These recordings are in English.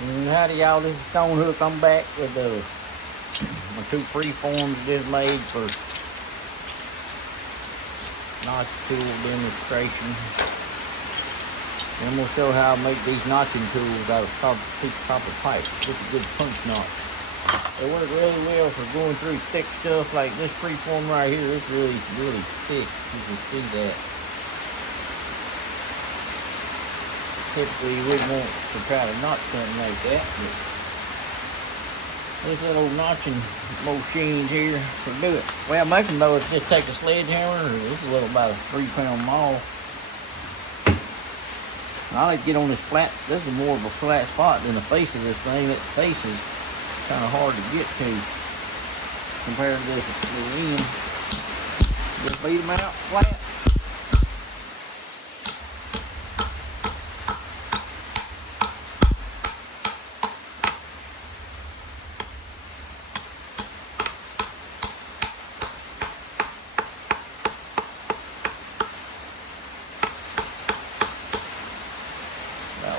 Howdy y'all, this is Stone Hook. I'm back with my two freeforms just made for notch tool demonstration. And I'm going to show how I make these notching tools out of a piece of copper pipe. Just a good punch notch. They work really well for going through thick stuff like this freeform right here. It's really, really thick. You can see that. Typically you wouldn't want to try to notch something like that, but these little notching machines here will do it. The way I make them though is just take a sledgehammer, or this is a little about a 3-pound maul. And I like to get on this flat, this is more of a flat spot than the face of this thing. That face is kind of hard to get to compared to this end. Just beat them out flat.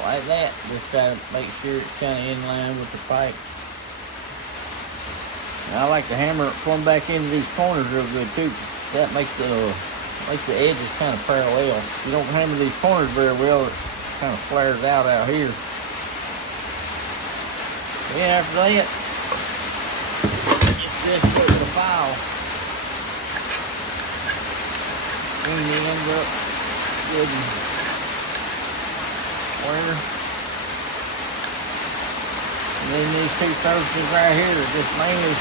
Like that, just try to make sure it's kind of in line with the pipe. And I like to hammer it plumb back into these corners real good too. That makes the edges kind of parallel. If you don't hammer these corners very well, it kind of flares out here. Then after that, just put the file. Bring the ends up good and square. And then these two surfaces right here are just mainly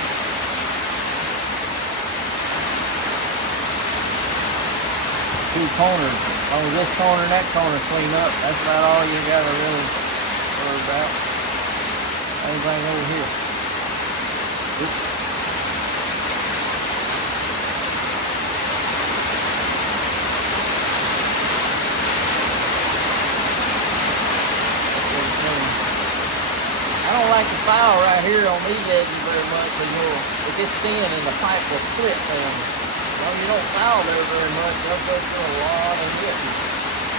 two corners. As long as this corner and that corner clean up, that's about all you gotta really worry about. Everything over here. Oops. I don't like the file right here on these edges very much because it gets thin and the pipe will split them. Well, you don't file there very much, they'll go through a lot of hitting.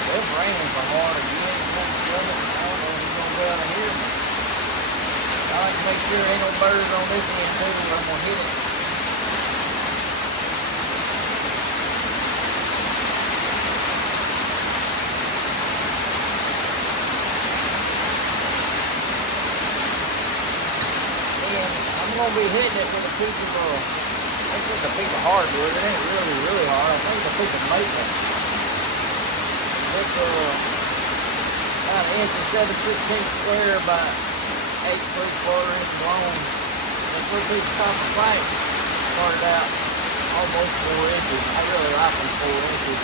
They're raining for hard again. I don't know if it's going to go out of here. I like to make sure there ain't no birds on this end too, or I'm going to hit it. I'm going to be hitting it with a piece of, it's just a piece of hardwood. It ain't really hard. I think it's a piece of maintenance. It's about 1 7/16 square by 8 3/4 inch long. This little piece of copper pipe started out almost 4 inches. I really like them 4 inches.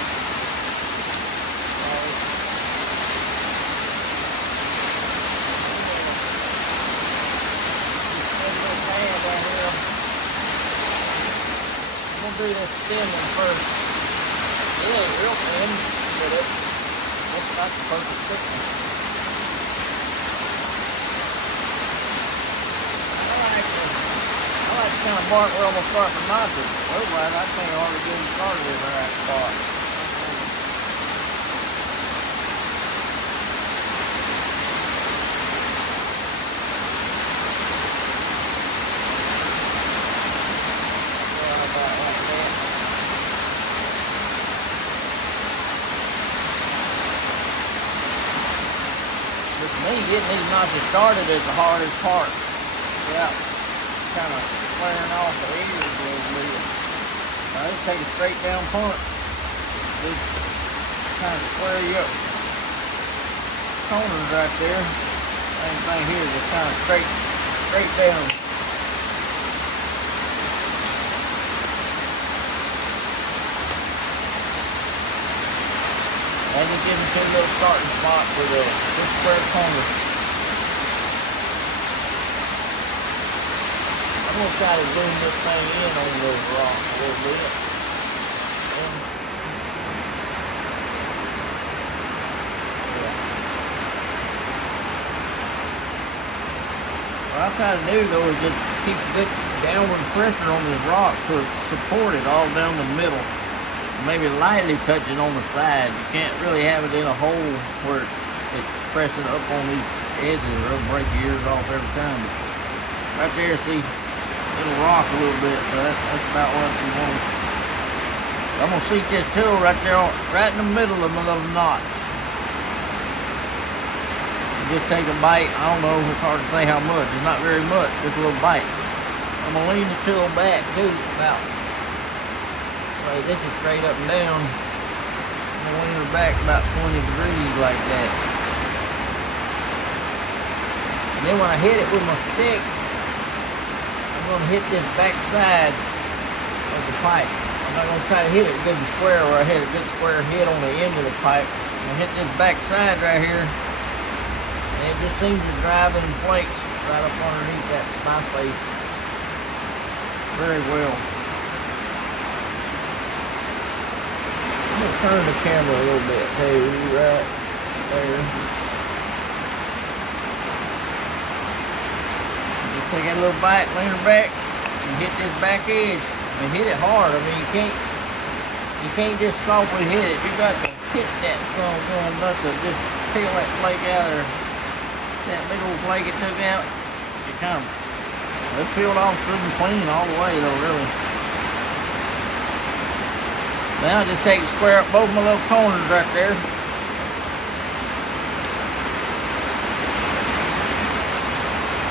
Down here. I'm gonna do this thin one first. It ain't real thin, but it's not the perfect thickness. I like to kind of mark where I'm gonna start the notches. Otherwise, I can't hardly get them started in the right spot. For me, getting these notches started is the hardest part. Yeah, kind of flaring off the ears a little bit. Now, just take a straight down punch. Just kind of square you up. Corners right there. Same thing here, just kind of straight down. And it gives me two little starting spots for this square corner. I'm going to try to zoom this thing in on those rocks a little bit. What I try to do though is just keep good downward pressure on this rock to support it all down the middle. Maybe lightly touching on the side. You can't really have it in a hole where it's pressing up on these edges, or it'll break your ears off every time. But right there, see, it'll rock a little bit, so that's about what you want. I'm gonna seat this tool right there, right in the middle of my little knot. Just take a bite. I don't know, it's hard to say how much. It's not very much, just a little bite. I'm gonna lean the tool back too, about, like this is straight up and down. I'm gonna lean her back about 20 degrees like that. And then when I hit it with my stick, I'm gonna hit this back side of the pipe. I'm not gonna try to hit it good and square where I hit a good square hit on the end of the pipe. I'm gonna hit this back side right here. And it just seems to drive in flakes right up underneath that my face very well. I'm going to turn the camera a little bit too, right there. Just take that little bite, lean her back, and hit this back edge. And hit it hard. I mean, you can't just softly hit it. You got to hit that some going not to just peel that flake out of there. That big old flake it took out, it kind of, it's peeled off good and clean all the way though, really. Now I just take and square up both my little corners right there.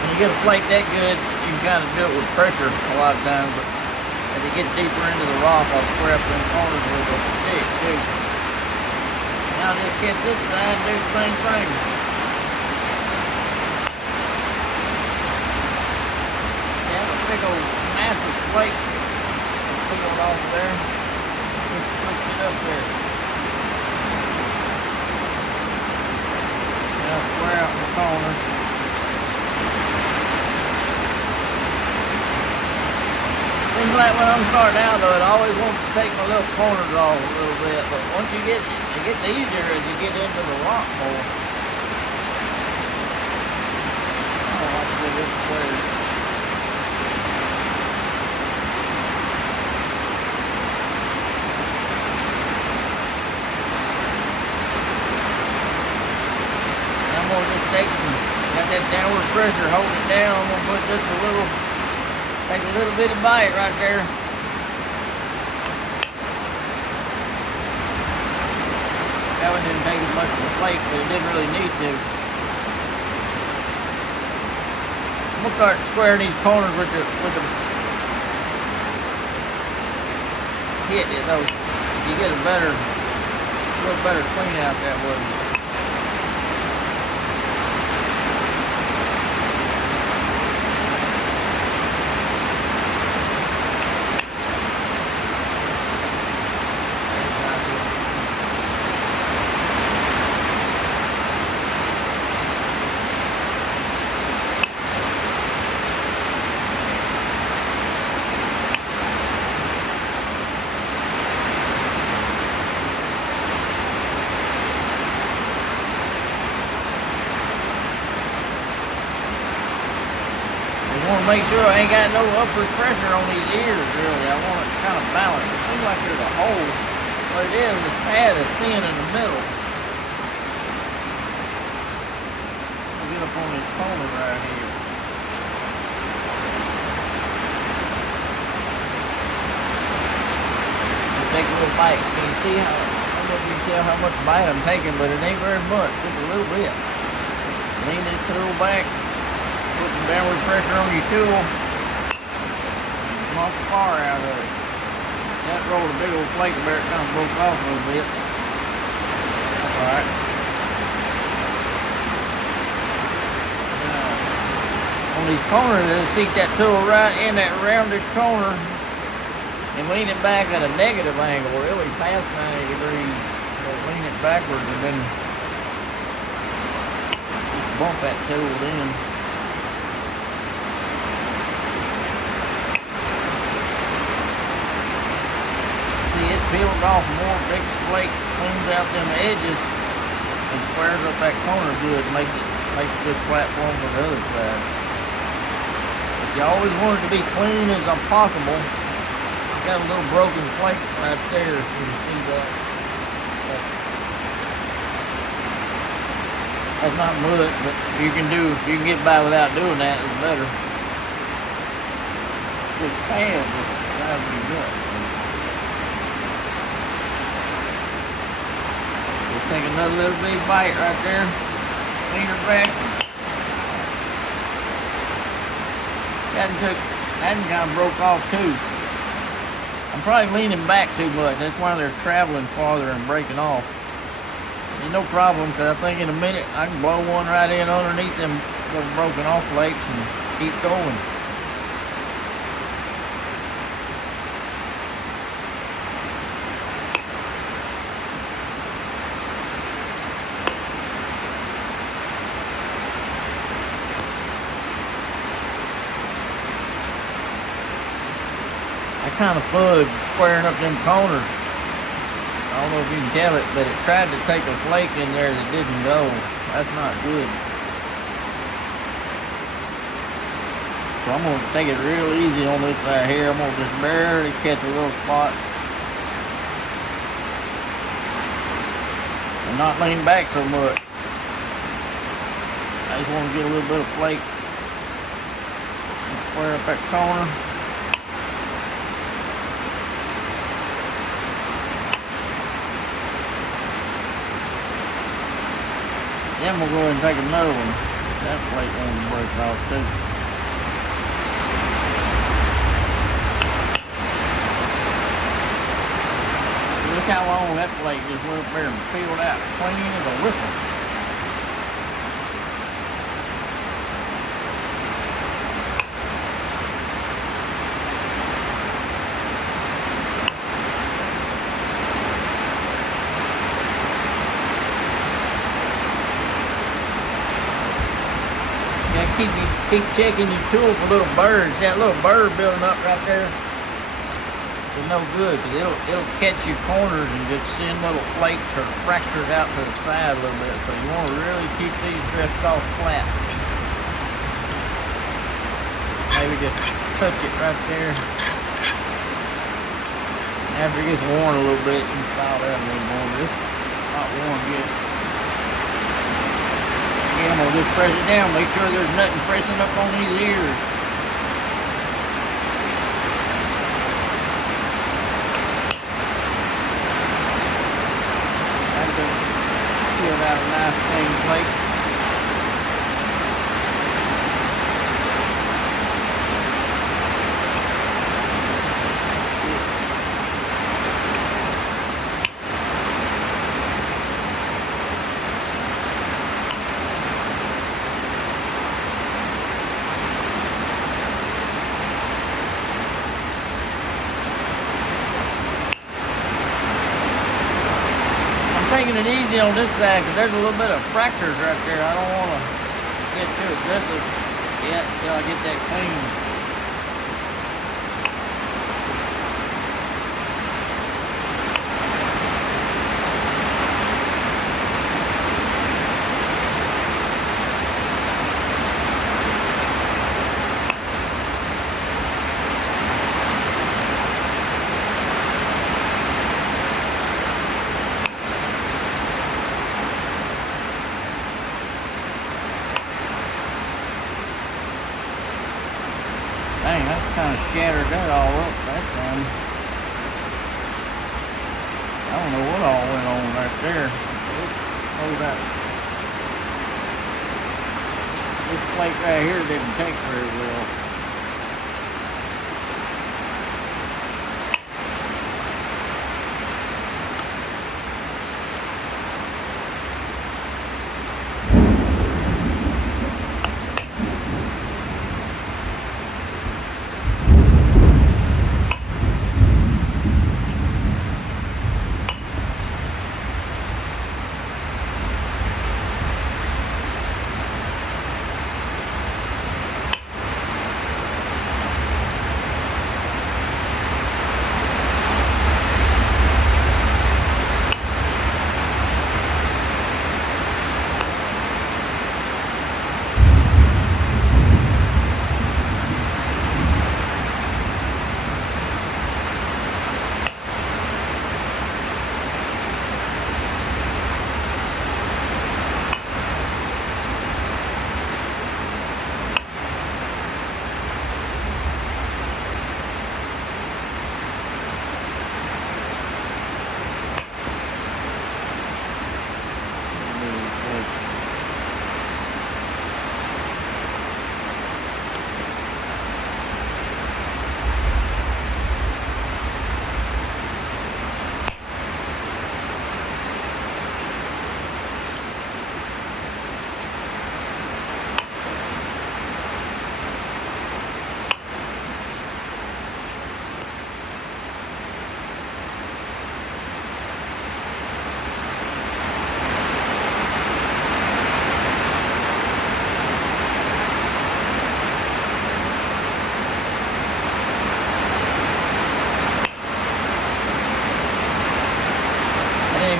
When you get a flake that good, you can kind of do it with pressure a lot of times, but as you get deeper into the rock, I'll square up them corners with a stick too. Now just get this side and do the same thing. Big old massive flake peeled off there. Just push it up there. Now square out the corner. Seems like when I'm starting out though, it always wants to take my little corners off a little bit, but once you get it gets easier as you get into the rock more. I don't like to do this square. Got that downward pressure, hold it down. I'm gonna put just a little, take a little bit of bite right there. That one didn't take as much of a flake, but it didn't really need to. I'm gonna start squaring these corners with the hit it though. You get a little better clean out that way. Make sure I ain't got no upward pressure on these ears, really. I want it kind of balanced. It seems like there's a hole. What it is, this pad is thin in the middle. I'll get up on this corner right here. I'll take a little bite. Can you see how, I don't know if you can tell how much bite I'm taking, but it ain't very much, just a little bit. Lean this tool back. Put some downward pressure on your tool. Knock the fire out of it. That rolled a big old flake where it kind of broke off a little bit. That's alright. On these corners, it'll seat that tool right in that rounded corner and lean it back at a negative angle, really past 90 degrees. So lean it backwards and then just bump that tool in. Peels off more big flake, cleans out them edges, and squares up that corner good, makes a good platform for the other side. If you always want it to be clean as possible, I've got a little broken flake right there, if you can see that. That's not much, but if you can get by without doing that, it's better. This pad just drives me nuts. Just take another little bitty bite right there. Lean her back. That kind of broke off too. I'm probably leaning back too much. That's why they're traveling farther and breaking off. There's no problem, because I think in a minute I can blow one right in underneath them little broken off flakes and keep going. I kind of fudged squaring up them corners. I don't know if you can tell it, but it tried to take a flake in there that didn't go. That's not good. So I'm going to take it real easy on this right here. I'm going to just barely catch a little spot. And not lean back so much. I just want to get a little bit of flake. Square up that corner. Then we'll go ahead and take another one. That plate won't break off too. Look how long that plate just went up there and peeled out clean as a whistle. Keep checking your tool for little birds. That little bird building up right there is no good, because it'll catch your corners and just send little flakes or fractures out to the side a little bit. So you want to really keep these dressed off flat. Maybe just touch it right there. And after it gets worn a little bit, you can file that a little more. This is not worn yet. I'm going to just press it down, make sure there's nothing pressing up on these ears. That's going to peel out a nice clean plate. Taking it easy on this side because there's a little bit of fractures right there. I don't want to get too aggressive yet until I get that clean. Dang, that's kind of shattered that all up that time. I don't know what all went on right there. Hold that. This plate right here didn't take very well.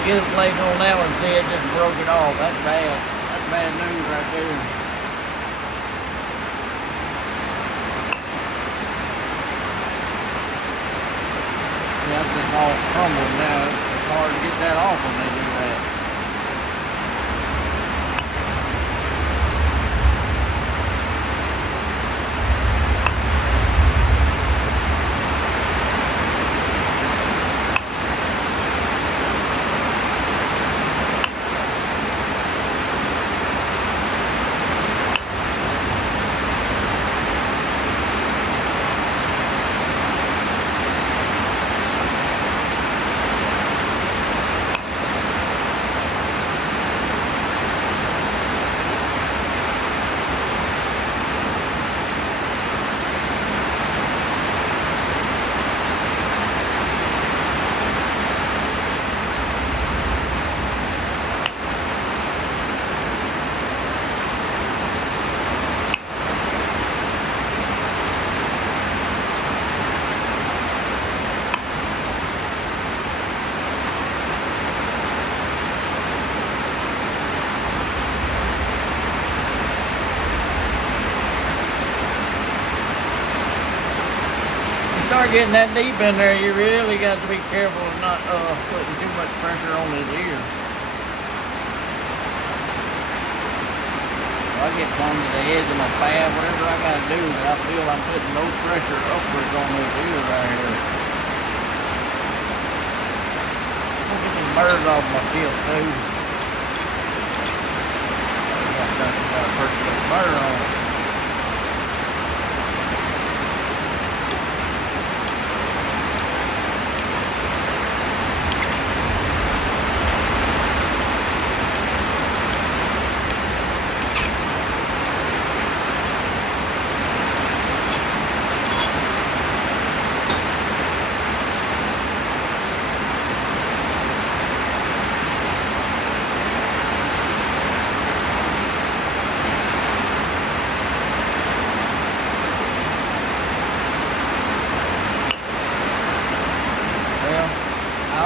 get a plate on that one, see it just broke it off. That's bad. That's bad news right there. Yeah, that's just all crumbled now. It's hard to get that off when they do that. Start getting that deep in there, you really got to be careful of not putting too much pressure on his ear. I get down to the edge of my pad, whatever I gotta do, but I feel I'm putting no pressure upwards on his ear right here. I'll get some birds off my field too. Got a first bird on it.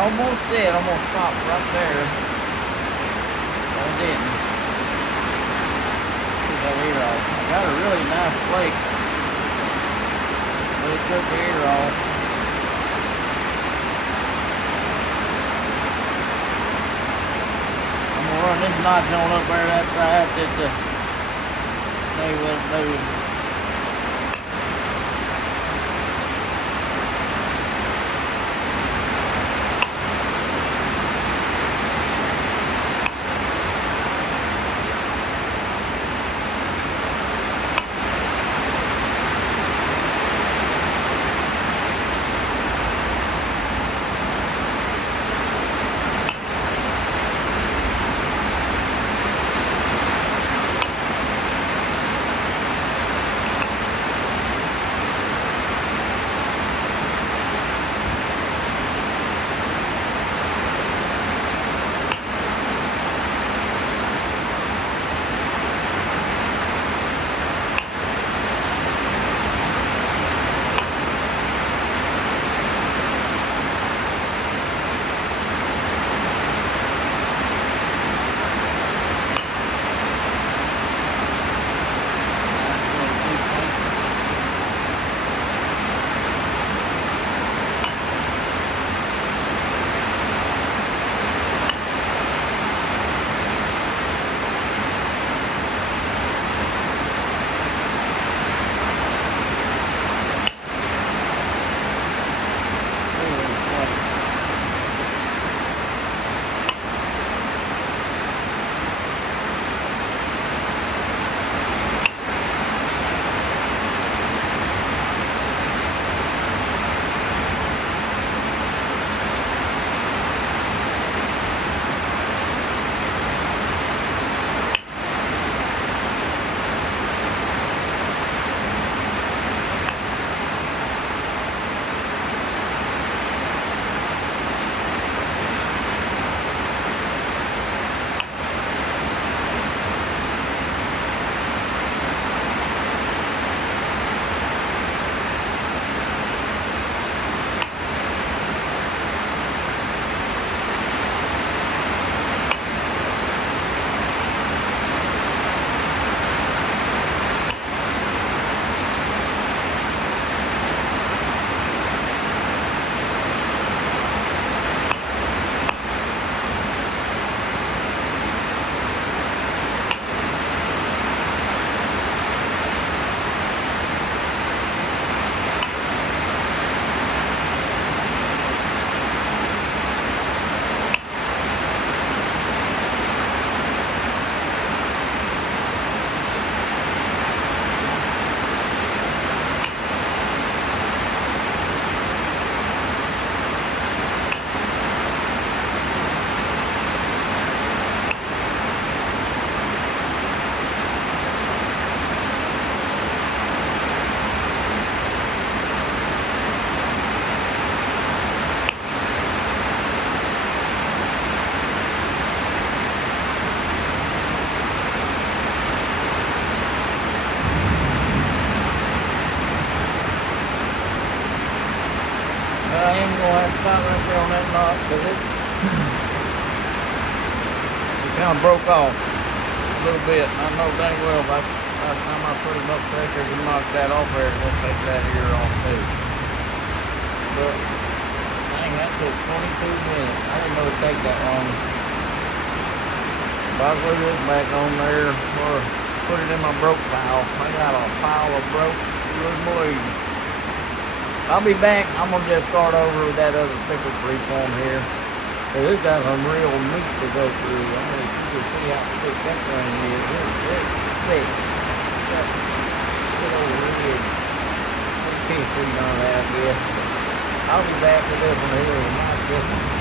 Almost did, almost stopped right there. But I didn't. Get that ear off. I got a really nice flake. Really took the ear off. I'm gonna run this notch on up there that side just to see what it does. Because it kind of broke off a little bit. I know dang well by the time I put enough pressure to knock that off there, it's going to take that ear off too. But, dang, that took 22 minutes. I didn't know it'd take that long. If I glue this back on there or put it in my broke pile, I got a pile of broke, you wouldn't believe. I'll be back. I'm going to just start over with that other pickle preform here. This got some real meat to go through. I mean, you can see how thick that thing is. It's thick. Got good old red. Let's see if we don't have yet. I'll be back with this one here.